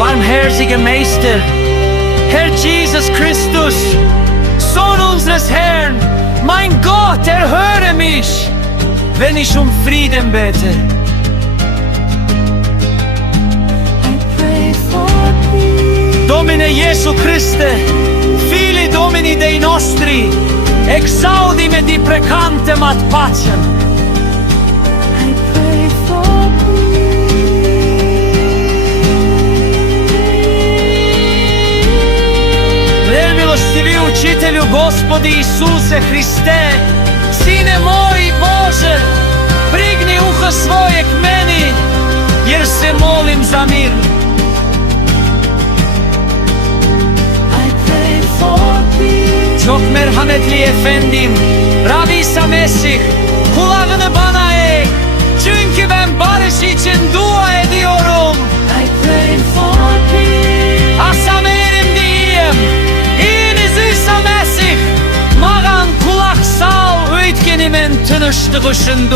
Barmherzige Meister, Herr Jesus Christus, Sohn unseres Herrn, mein Gott, erhöre mich, wenn ich um Frieden bete. Domine Jesu Christe, Fili Domini Dei nostri, exaudime di precantem ad pacem. Nemilostivý učitelju, Gospodi Isuse Hriste, Sine moj Bože, prigni uho svoje k meni, jer se molim za mir. Çok merhametli efendim, Rabbi İsa Mesih, kulağını bana eğ, çünkü ben barış için dua ediyorum. Asam erim diyeyim, İyiniz İsa Mesih, mağan kulak sal, öğütkenimin tınıştığı şındık.